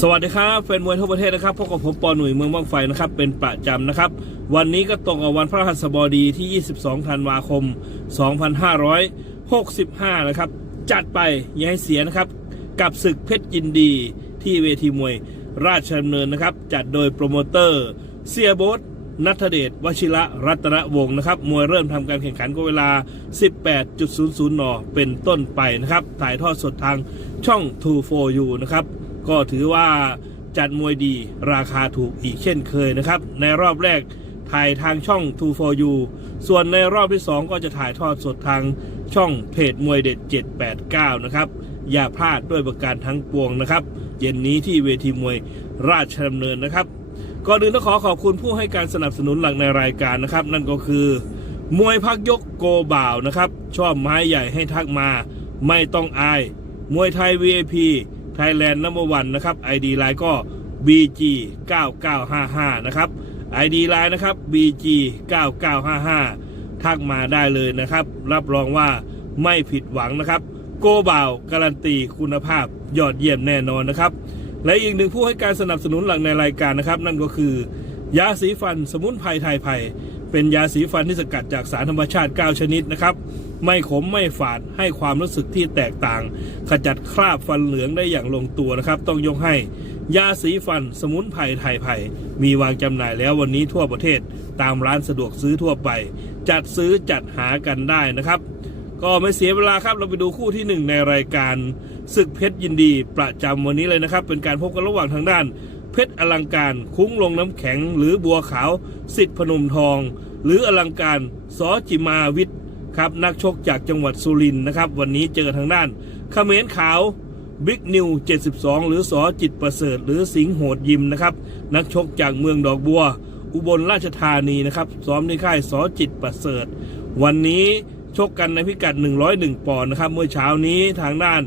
สวัสดีครับแฟนมวยทั่วประเทศนะครับพบกับผมปอหนุ่ยเมืองบางไฟนะครับเป็นประจำนะครับ วันนี้ก็ตรงกับวันพระหัสบดีที่ 22 ธันวาคม 2565 นะครับ จัดไปอย่าให้เสียนะครับ กับศึกเพชรยินดีที่เวทีมวยราชดำเนินนะครับ จัดโดยโปรโมเตอร์เซียโบสนัทเดชวชิระรัตนวงศ์นะครับ มวยเริ่มทำการแข่งขันก็เวลา 18.00 น เป็นต้นไปนะครับ ถ่ายทอดสดทางช่อง 2 4 u นะครับ ก็ถือว่าจัดมวยดีราคาถูกอีกเช่นเคยนะครับ ในรอบแรกถ่ายทางช่อง2 4 u ส่วนในรอบที่ 2 ก็จะถ่ายทอดสดทางช่องเพจมวยเด็ด 789 นะครับ อย่าพลาดด้วยประการทั้งปวงนะครับ เย็นนี้ที่เวทีมวยราชดำเนินนะครับก่อนอื่นต้องขอขอบคุณผู้ให้การสนับสนุนหลักในรายการนะครับ นั่นก็คือ มวยพักยกโกบ่าวนะครับ ชอบไม้ใหญ่ให้ทักมา ไม่ต้องอาย มวยไทย VIP Thailand Number One นะครับ ID ไลน์ก็ BG 9955นะครับ ID ไลน์นะครับ BG 9955ทักมาได้เลยนะครับ รับรองว่าไม่ผิดหวังนะครับ โกบ่าวการันตีคุณภาพยอดเยี่ยมแน่นอนนะครับ และอีกหนึ่งผู้ให้การสนับสนุนหลักในรายการนะครับ นั่นก็คือยาสีฟันสมุนไพรไทยไผ่ เป็นยาสีฟันที่สกัดจากสารธรรมชาติ 9 ชนิดนะครับ ไม่ขมไม่ฝาดให้ความรู้สึกที่แตกต่าง ขจัดคราบฟันเหลืองได้อย่างลงตัวนะครับ ต้องยกให้ยาสีฟันสมุนไพรไทยไผ่มีวางจำหน่ายแล้ววันนี้ทั่วประเทศ ตามร้านสะดวกซื้อทั่วไป จัดซื้อจัดหากันได้นะครับ ก็ไม่เสียเวลาครับเราไปดูคู่ที่หนึ่งในรายการศึกเพชรยินดีประจำวันนี้เลยนะครับ เป็นการพบกันระหว่างทางด้าน เพชรอลังการคุ้งลงน้ำแข็ง หรือบัวขาวสิทธิพนมทอง หรืออลังการสอจิมาวิทย์ครับนักชกจากจังหวัดสุรินทร์นะครับ วันนี้เจอทางด้านเขมรขาวบิ๊กนิว 72 หรือสอจิตประเสริฐ หรือสิงห์โหดยิมนะครับนักชกจากเมืองดอกบัว อุบลราชธานีนะครับซ้อมในค่ายสอจิตประเสริฐ วันนี้ชกกันในพิกัด 101 ปอนด์นะครับเมื่อเช้านี้ทางด้าน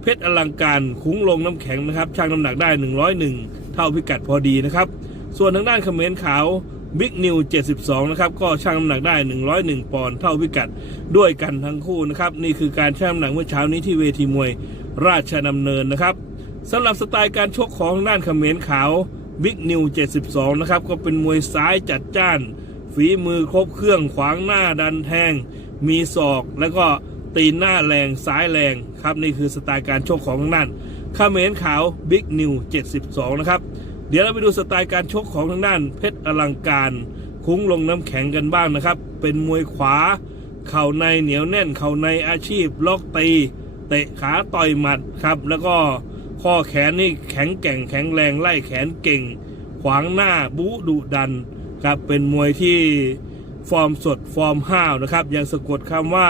เพชรอลังการคุ้งลงน้ำแข็งนะครับช่างน้ำหนักได้ 101 เท่าพิกัดพอดีนะครับ ส่วนทางด้านเขมรขาวบิ๊กนิว 72 นะครับ ก็ช่างน้ำหนักได้ 101 ปอนด์เท่าพิกัดด้วยกันทั้งคู่นะครับ นี่คือการช่างน้ำหนักเมื่อเช้านี้ที่เวทีมวยราชดำเนินนะครับสำหรับสไตล์การชกของทางด้านเขมรขาวบิ๊กนิว 72 นะครับ ก็เป็นมวยซ้ายจัดจ้าน ฝีมือครบเครื่องขวางหน้าดันแทง มีศอก แล้วก็ตีนหน้าแรงซ้ายแรงครับ นี่คือสไตล์การชกของทาง ด้าเมรขาวบิ๊กนิว 72 นะครับ เดี๋ยวเราไปดูสไตล์การชกของทางด้านเพชรอลังการ คุ้งลงน้ำแข็งกันบ้างนะครับ เป็นมวยขวา เข่าในเหนียวแน่น เข่าในอาชีพ ล็อกตี เตะขาต่อยหมัดครับ แล้วก็ข้อแขนนี่แข็งแกร่งแข็งแรงไล่แขนเก่ง ขวางหน้าบู๊ดุดันครับเป็นมวยที่ฟอร์มสดฟอร์มห้าวนะครับ ยังสะกดคำว่า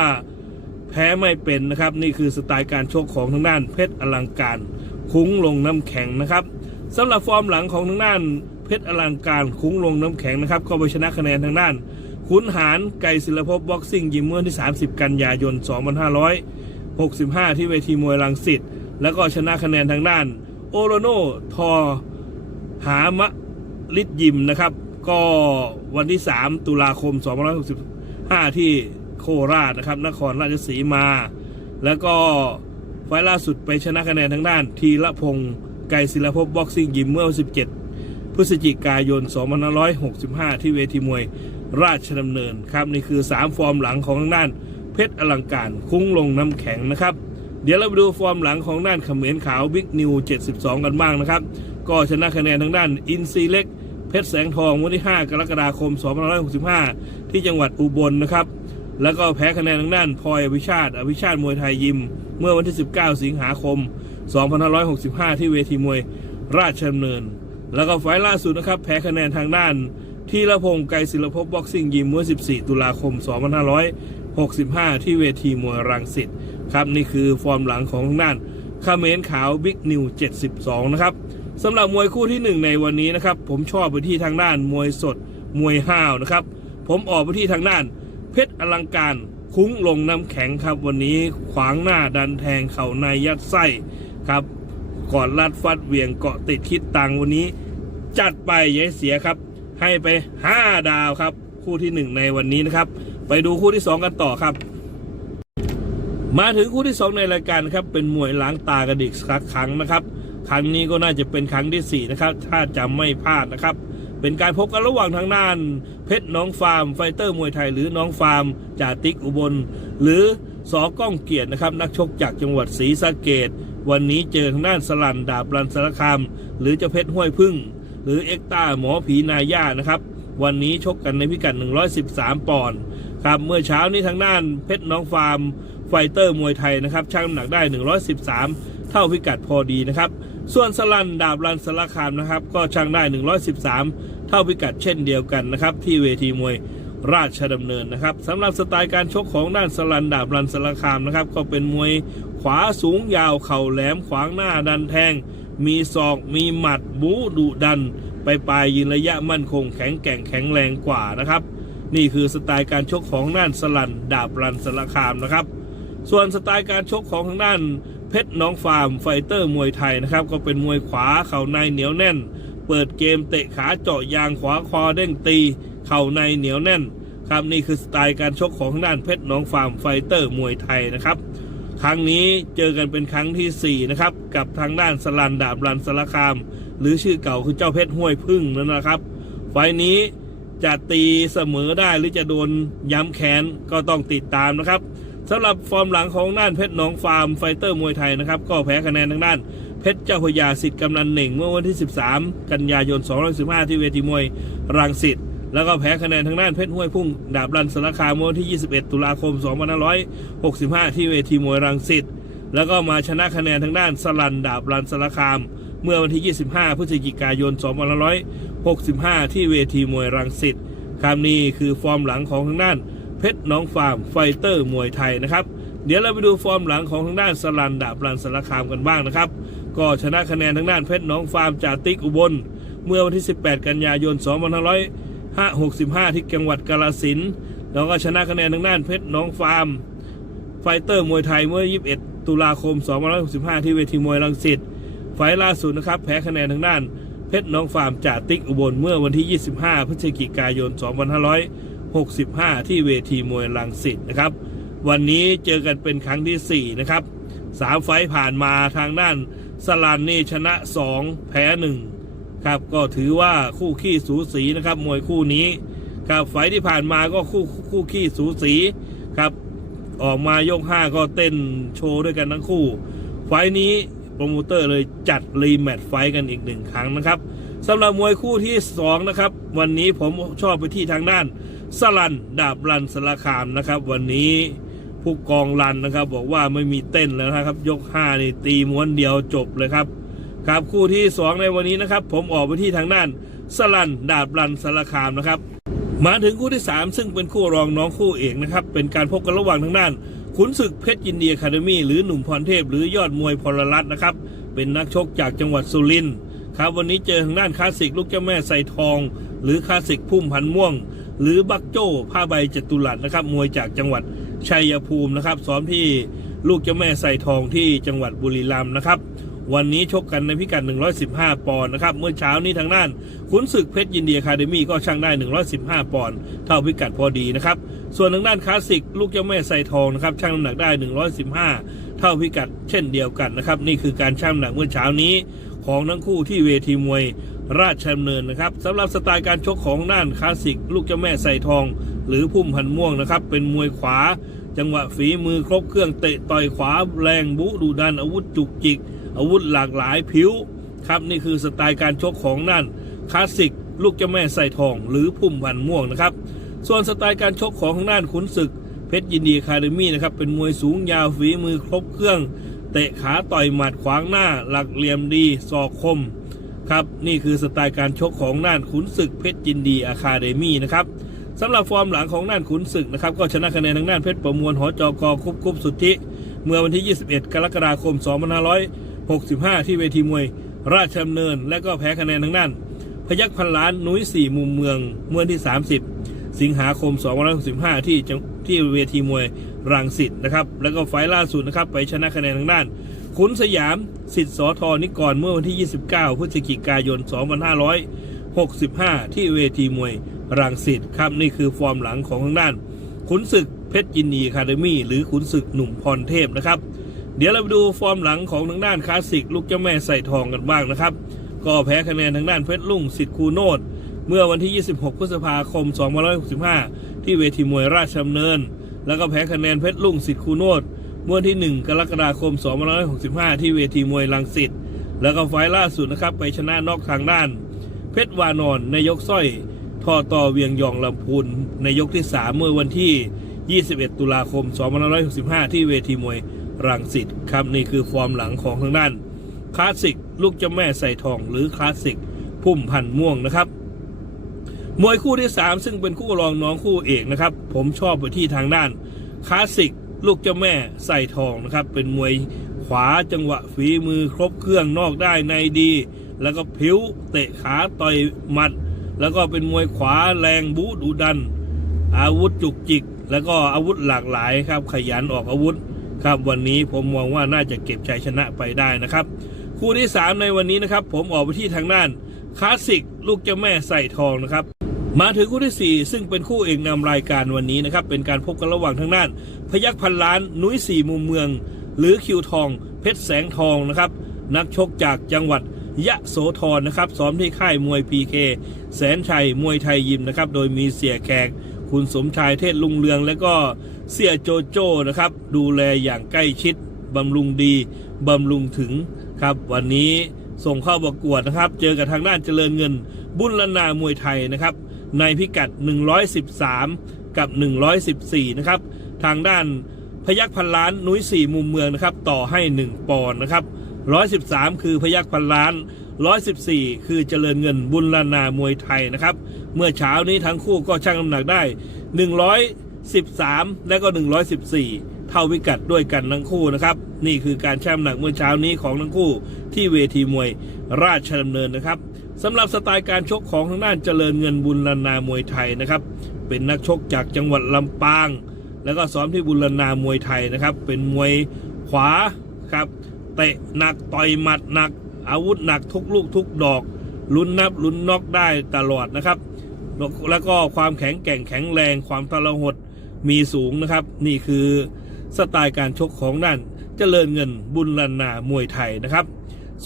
แพ้ไม่เป็นนะครับ นี่คือสไตล์การชกของทางด้านเพชรอลังการ คุ้งลงน้ำแข็งนะครับสำหรับฟอร์มหลังของทางด้านเพชรอลังการคุ้งลงน้ำแข็งนะครับก็ไปชนะคะแนนทางด้านขุนหารไก่ศิลปพบ็อกซิ่งยิมเมื่อที่ 30 กันยายน 2565 ที่เวทีมวยลังสิตแล้วก็ชนะคะแนนทางด้าน โอโลโนทอหามะลิดยิมนะครับ ก็วันที่ 3 ตุลาคม 2565 ที่ โคราชนะครับ นครราชสีมา แล้วก็ไฟล์ล่าสุดไปชนะคะแนนทางด้านทีละพงศ์ไกรศิลภพบ็อกซิ่งยิมเมื่อ 17 พฤศจิกายน 2565 ที่เวทีมวยราชดำเนินครับ นี่คือ 3 ฟอร์มหลังของทางด้านเพชรอลังการคุ้งลงน้ำแข็งนะครับ เดี๋ยวเราไปดูฟอร์มหลังของด้านเขมรขาวบิ๊กนิว 72 กันบ้างนะครับ ก็ชนะคะแนนทางด้านอินซีเล็กเพชรแสงทองวันที่ 5 กรกฎาคม 2565 ที่จังหวัดอุบลนะครับ แล้วก็แพ้คะแนนทางด้านพลอยอภิชาติ อภิชาติมวยไทยยิม เมื่อวันที่ 19 สิงหาคม 2565 ที่เวทีมวยราชดำเนิน แล้วก็ไฟล์ล่าสุดนะครับ แพ้คะแนนทางด้านทีละพงศ์ไกรศิลปภพบ็อกซิ่งยิมเมื่อ 14 ตุลาคม 2565 ที่เวทีมวยรังสิตครับนี่คือฟอร์มหลังของทางด้านคาเมนขาวบิ๊กนิว 72 นะครับสำหรับมวยคู่ที่ 1 ในวันนี้นะครับ ผมชอบไปที่ทางด้านมวยสดมวยห้าวนะครับ ผมออกไปที่ทางด้าน เพชรอลังการคุ้งลงน้ำแข็งครับ วันนี้ขวางหน้าดันแทงเข่าในยัดไส้ครับก่อนลัดฟัดเวียงเกาะติดคิดตังวันนี้ จัดไปย้ายเสียครับ ให้ไป 5 ดาวครับ คู่ที่ 1 ในวันนี้นะครับ ไปดูคู่ที่ 2 กันต่อครับ มาถึงคู่ที่ 2 ในรายการครับ เป็นมวยล้างตากระดิกสักครั้งนะครับ ครั้งนี้ก็น่าจะเป็นครั้งที่สี่นะครับถ้าจำไม่พลาดนะครับ เป็นการพบกันระหว่างทางด้าน เพชรน้องฟาร์ม ไฟเตอร์มวยไทยหรือน้องฟาร์มจ่าติ๊กอุบล หรือสอก้องเกียรตินะครับ นักชกจากจังหวัดศรีสะเกดวันนี้เจอทางด้านสลันดาบรันสารคาม หรือเจ้าเพชรห้วยพึ่ง หรือเอ็กต้าหมอผีนาย่านะครับวันนี้ชกกันในพิกัด 113 ปอนด์ครับเมื่อเช้านี้ทางด้านเพชรน้องฟาร์มไฟเตอร์มวยไทยนะครับชั่งน้ำหนักได้ 113 เท่าพิกัดพอดีนะครับ ส่วนสลันดาบรันสารคามนะครับ ก็ชั่งได้ 113 เท่าพิกัดเช่นเดียวกันนะครับ ที่เวทีมวยราชดำเนินนะครับสำหรับสไตล์การชกของด้านสลันดาบรันสารคามนะครับ ก็เป็นมวยขวาสูงยาวเข่าแหลมขวางหน้าดันแทง มีศอกมีหมัดบูดุดัน ไปปลายยืนระยะมั่นคงแข็งแกร่งแข็งแรงกว่านะครับ นี่คือสไตล์การชกของด้านสลันดาบรันสารคามนะครับ ส่วนสไตล์การชกของทางด้าน เพชรน้องฟาร์มไฟเตอร์มวยไทยนะครับ ก็เป็นมวยขวาเข่าในเหนียวแน่น เปิดเกมเตะขาเจาะยางขวาคอเด้งตี เข่าในเหนียวแน่น ครับนี่คือสไตล์การชกของทางด้านเพชรน้องฟาร์มไฟเตอร์มวยไทยนะครับ ครั้งนี้เจอกันเป็นครั้งที่ 4 นะครับ กับทางด้านสลันดาบรันสารคาม หรือชื่อเก่าคือเจ้าเพชรห้วยพึ่งนั่นนะครับ ไฟนี้จะตีเสมอได้หรือจะโดนย้ำแค้นก็ต้องติดตามนะครับ สำหรับฟอร์มหลังของด้านเพชรหนองฟาร์มไฟเตอร์มวยไทยนะครับ ก็แพ้คะแนนทางด้านเพชรเจ้าพยาสิทธิ์กำนันหนึ่งเมื่อวันที่ 13 กันยายน2015ที่เวทีมวยรังสิตแล้วก็แพ้คะแนนทางด้านเพชรห้วยพุ่ง ดาบรันสารคามเมื่อวันที่ 21 ตุลาคม 2565 ที่เวทีมวยรังสิตแล้วก็มาชนะคะแนนทางด้านสลันดาบรันสารคาม เมื่อวันที่ 25 พฤศจิกายน 2565 ที่เวทีมวยรังสิตคำนี้คือฟอร์มหลังของทางด้าน เพชรน้องฟาร์มไฟเตอร์มวยไทยนะครับ เดี๋ยวเราไปดูฟอร์มหลังของทางด้านสลันดาบรันสารคามกันบ้างนะครับ ก็ชนะคะแนนทางด้านเพชรน้องฟาร์มจากติ๊กอุบล เมื่อวันที่ 18 กันยายน 2565 ที่จังหวัดกาลสินธุ์แล้วก็ชนะคะแนนทางด้านเพชรน้องฟาร์ม ไฟเตอร์มวยไทยเมื่อ 21 ตุลาคม 2565 ที่เวทีมวยรังสิตไฟล์ล่าสุดนะครับแพ้คะแนนทางด้านเพชรน้องฟาร์มจากติ๊กอุบลเมื่อวันที่ 25 พฤศจิกายน 2565 ที่เวทีมวยรังสิตนะครับ วันนี้เจอกันเป็นครั้งที่ 4 นะครับสามไฟล์ผ่านมาทางด้านสลันนี่ชนะ 2 แพ้ 1 ครับ ก็ถือว่าคู่ขี้สูสีนะครับ มวยคู่นี้ ครับไฟที่ผ่านมาก็คู่คู่ขี้สูสีครับ ออกมายก 5 ก็เต้นโชว์ด้วยกันทั้งคู่ ไฟล์นี้โปรโมเตอร์เลยจัดรีแมตช์ไฟกันอีกหนึ่งครั้งนะครับสำหรับมวยคู่ที่ 2 นะครับ วันนี้ผมชอบไปที่ทางด้าน สลันดาบรันสารคามนะครับ วันนี้ผู้กองรันนะครับ บอกว่าไม่มีเต้นแล้วนะครับ ยก5นี่ตีม้วนเดียวจบเลยครับครับคู่ที่ 2 ในวันนี้นะครับ ผมออกไปที่ทางด้านสลันดาบรันสารคามนะครับ มาถึงคู่ที่ 3 ซึ่งเป็นคู่รองน้องคู่เอกนะครับ เป็นการพบกันระหว่างทางด้านขุนศึกเพชรยินเดียคาเดมี่หรือหนุ่มพรเทพ หรือยอดมวยพลรัตน์นะครับ เป็นนักชกจากจังหวัดสุรินทร์ครับวันนี้เจอทางด้านคลาสสิกลูกเจ้าแม่ใส่ทอง หรือคลาสสิกพุ่มพันม่วง หรือบักโจ้ผ้าใบจตุรัสนะครับ มวยจากจังหวัดชัยภูมินะครับซ้อมที่ลูกเจ้าแม่ใส่ทองที่จังหวัดบุรีรัมย์นะครับ วันนี้ชกกันในพิกัด 115 ปอนด์นะครับ เมื่อเช้านี้ทางด้านขุนศึกเพชรยินดีอคาเดมี่ก็ช่างได้ 115 ปอนด์เท่าพิกัดพอดีนะครับ ส่วนทางด้านคลาสสิก ลูกเจ้าแม่ไซทองนะครับช่างน้ำหนักได้ 115 เท่าพิกัดเช่นเดียวกันนะครับ นี่คือการช่างน้ำหนักเมื่อเช้านี้ของทั้งคู่ที่เวทีมวย ราชดำเนินนะครับสำหรับสไตล์การชกของด้านคลาสสิก ลูกเจ้าแม่ไซทอง หรือพุ่มพันม่วงนะครับ เป็นมวยขวา จังหวะฝีมือครบเครื่องเตะต่อยขวาแรงบุดุดันอาวุธจุกจิก อาวุธหลากหลายผิวครับนี่คือสไตล์การชกของนั่นคลาสสิก ลูกเจ้าแม่ใส่ทอง หรือพุ่มพันม่วงนะครับ ส่วนสไตล์การชกของทางด้านขุนศึกเพชรยินดีคาเดมี่นะครับเป็นมวยสูงยาวฝีมือครบเครื่อง เตะขาต่อยหมัดขวางหน้า หลักเหลี่ยมดีศอกคม ครับนี่คือสไตล์การชกของด้านขุนศึกเพชรยินดีอะคาเดมี่นะครับสำหรับฟอร์มหลังของด้านขุนศึกนะครับก็ชนะคะแนนทางด้านเพชรประมวลหอจอกอคุบคุบสุทธิ เมื่อวันที่ 21 กรกฎาคม 2565 ที่เวทีมวย ราชดำเนิน และก็แพ้คะแนนทางด้านพยัคฆ์พันล้านนุ้ยสี่มุมเมืองเมื่อวันที่ 30 สิงหาคม 2565 ที่ที่เวทีมวยรังสิตนะครับแล้วก็ไฟล์ล่าสุดนะครับไปชนะคะแนนทางด้าน ขุนสยามสิทธิสอทอนิกรเมื่อวันที่ 29 พฤศจิกายน 2565 ที่เวทีมวยรังสิตครับนี่คือฟอร์มหลังของทางด้าน ขุนศึกเพชรยินดีคาเดมี่หรือขุนศึกหนุ่มพรเทพนะครับ เดี๋ยวเราไปดูฟอร์มหลังของทางด้านคลาสสิก ลูกเจ้าแม่ใส่ทองกันบ้างนะครับ ก็แพ้คะแนนทางด้านเพชรลุ่งสิทธิ์คูโนดเมื่อวันที่ 26 พฤษภาคม 2565 ที่เวทีมวยราชดำเนิน แล้วก็แพ้คะแนนเพชรลุ่งสิทธิ์คูโนด เมื่อวันที่ 1 กรกฎาคม 2565 ที่เวทีมวยลังสิต แล้วก็ไฟล์ล่าสุดนะครับ ไปชนะนอกทางด้าน เพชรวานอนในยกสร้อยทอต่อเวียงยองลำพูนในยกที่ 3 เมื่อวันที่ 21 ตุลาคม 2565 ที่เวทีมวยรังสิตครับนี่คือฟอร์มหลังของทางด้านคลาสสิก ลูกเจ้าแม่ใส่ทองหรือคลาสสิกพุ่มพันธุ์ม่วงนะครับ มวยคู่ที่ 3 ซึ่งเป็นคู่รองน้องคู่เอกนะครับ ผมชอบไปที่ทางด้านคลาสสิก ลูกเจ้าแม่ใส่ทองนะครับ เป็นมวยขวาจังหวะฝีมือครบเครื่องนอกได้ในดี แล้วก็ผิวเตะขาต่อยหมัด แล้วก็เป็นมวยขวาแรงบูดุดัน อาวุธจุกจิก แล้วก็อาวุธหลากหลายครับ ขยันออกอาวุธครับวันนี้ผมมองว่าน่าจะเก็บชัยชนะไปได้นะครับ คู่ที่ 3 ในวันนี้นะครับ ผมออกไปที่ทางด้านคลาสสิก ลูกเจ้าแม่ใส่ทองนะครับ มาถึงคู่ที่ 4 ซึ่งเป็นคู่เอกนำรายการวันนี้นะครับ เป็นการพบกันระหว่างทางด้าน พยัคฆ์พันล้านนุ้ยสี่มุมเมือง หรือคิวทอง เพชรแสงทองนะครับ นักชกจากจังหวัดยะโสธรนะครับซ้อมที่ค่ายมวยพีเคแสนชัยมวยไทยยิมนะครับ โดยมีเสียแขก คุณสมชายเทศลุงเรือง และก็เสียโจโจ้นะครับ ดูแลอย่างใกล้ชิดบำรุงดีบำรุงถึงครับ วันนี้ส่งเข้าประกวดนะครับ เจอกับทางด้านเจริญเงิน บุญลนามวยไทยนะครับ ในพิกัด 113 กับ 114 นะครับ ทางด้านพยัคฆ์พันล้านนุ้ยสี่มุมเมืองนะครับ ต่อให้ 1 ปอนด์นะครับ 113 คือพยัคฆ์พันล้าน 114 คือเจริญเงินบุญลานามวยไทยนะครับ เมื่อเช้านี้ทั้งคู่ก็ชั่งน้ำหนักได้ 113 และก็ 114 เท่าพิกัดด้วยกันทั้งคู่นะครับ นี่คือการชั่งน้ำหนักเมื่อเช้านี้ของทั้งคู่ที่เวทีมวยราชดำเนินนะครับ สำหรับสไตล์การชกของทางด้านเจริญเงินบุญลนามวยไทยนะครับ เป็นนักชกจากจังหวัดลำปาง แล้วก็ซ้อมที่บุรณามวยไทยนะครับ เป็นมวยขวาครับเตะหนักต่อยหมัดหนัก อาวุธหนักทุกลูกทุกดอกลุ้นนับลุ้นน็อกได้ตลอดนะครับ แล้วก็ความแข็งแกร่งแข็งแรงความทรหดมีสูงนะครับ นี่คือสไตล์การชกของด้านเจริญเงินบุญลนามวยไทยนะครับ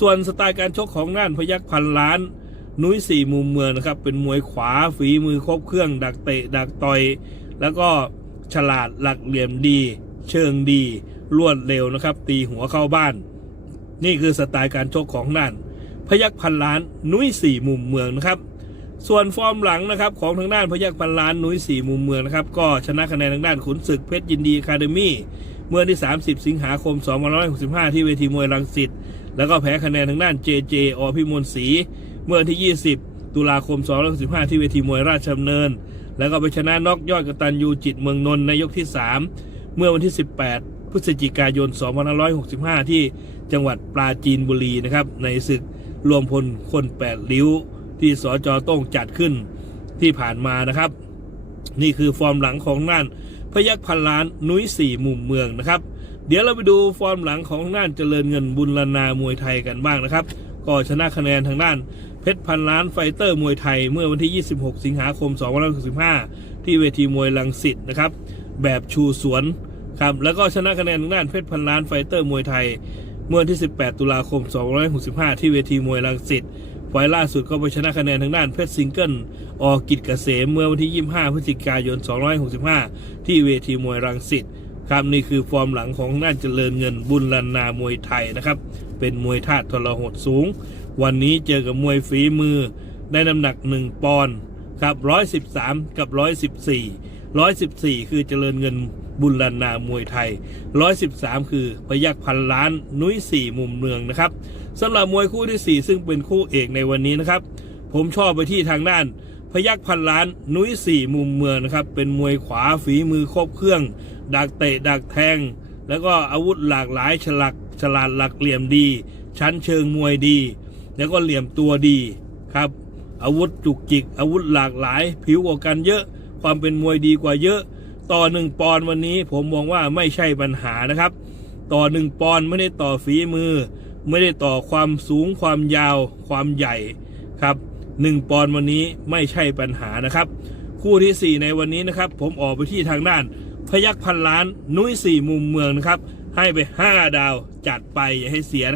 ส่วนสไตล์การชกของด้านพยัคฆ์พันล้าน นุ้ยสี่มุมเมืองนะครับ เป็นมวยขวาฝีมือครบเครื่อง ดักเตะ ดักต่อย แล้วก็ฉลาดหลักเหลี่ยมดี เชิงดีรวดเร็วนะครับ ตีหัวเข้าบ้าน นี่คือสไตล์การชกของด้าน พยัคฆ์พันล้านนุ้ยสี่มุมเมืองนะครับ ส่วนฟอร์มหลังนะครับของทางด้านพยัคฆ์พันล้านนุ้ยสี่มุมเมืองนะครับก็ชนะคะแนนทางด้านขุนศึกเพชรยินดีคาเดมี่เมื่อที่ 30 สิงหาคม 2565 ที่เวทีมวยรังสิตแล้วก็แพ้คะแนนทางด้านเจเจอพิมลศรี เมื่อวันที่ 20 ตุลาคม 2565 ที่เวทีมวยราชดำเนิน แล้วก็ไปชนะน็อกยอดกตันยูจิตเมืองนนท์ในยกที่ 3 เมื่อวันที่ 18 พฤศจิกายน 2565 ที่จังหวัดปราจีนบุรีนะครับในศึกรวมพลคนแปดริ้ว ที่สจต้องจัดขึ้นที่ผ่านมานะครับ นี่คือฟอร์มหลังของน่านพยัคฆ์พันล้านนุ้ยสี่มุมเมืองนะครับ เดี๋ยวเราไปดูฟอร์มหลังของน่านเจริญเงินบุญลนามวยไทยกันบ้างนะครับ ก็ชนะคะแนนทางด้าน เพชรพันล้านไฟเตอร์มวยไทยเมื่อวันที่ 26 สิงหาคม 2565 ที่เวทีมวยลังสิตนะครับ แบบชูสวนครับแล้วก็ชนะคะแนนทางด้านเพชรพันล้านไฟเตอร์มวยไทย เมื่อวันที่ 18 ตุลาคม 2565 ที่เวทีมวยลังสิตไฟล่าสุดก็ไปชนะคะแนนทางด้านเพชรซิงเกิลออกิจเกษมเมื่อวันที่ 25 พฤศจิกายน 2565 ที่เวทีมวยรังสิตครับนี่คือฟอร์มหลังของน่านเจริญเงินบุญลันนามวยไทยนะครับ เป็นมวยธาตุทรหดสูง วันนี้เจอกับมวยฝีมือในน้ำหนัก 1 ปอนด์ครับ113 กับ 114 114 คือเจริญเงินบุญลันนามวยไทย 113 คือพยัคฆ์พันล้านนุ้ยสี่มุมเมืองนะครับสำหรับมวยคู่ที่ 4 ซึ่งเป็นคู่เอกในวันนี้นะครับ ผมชอบไปที่ทางด้านพยัคฆ์พันล้านนุ้ยสี่มุมเมืองนะครับ เป็นมวยขวาฝีมือครบเครื่อง ดักเตะดักแทง แล้วก็อาวุธหลากหลายฉลักฉลาดหลักเหลี่ยมดี ชั้นเชิงมวยดี แล้วก็เหลี่ยมตัวดีครับ อาวุธจุกจิก อาวุธหลากหลาย ผิวกว่ากันเยอะ ความเป็นมวยดีกว่าเยอะ ต่อหนึ่งปอนวันนี้ผมมองว่าไม่ใช่ปัญหานะครับ ต่อหนึ่งปอนไม่ได้ต่อฝีมือ ไม่ได้ต่อความสูงความยาว ความใหญ่ครับหนึ่งปอนวันนี้ไม่ใช่ปัญหานะครับ คู่ที่สี่ในวันนี้นะครับ ผมออกไปที่ทางด้าน พยัคฆ์พันล้านนุ้ยสี่มุมเมืองนะครับ ให้ไป 5 ดาวจัดไปอย่าให้เสีย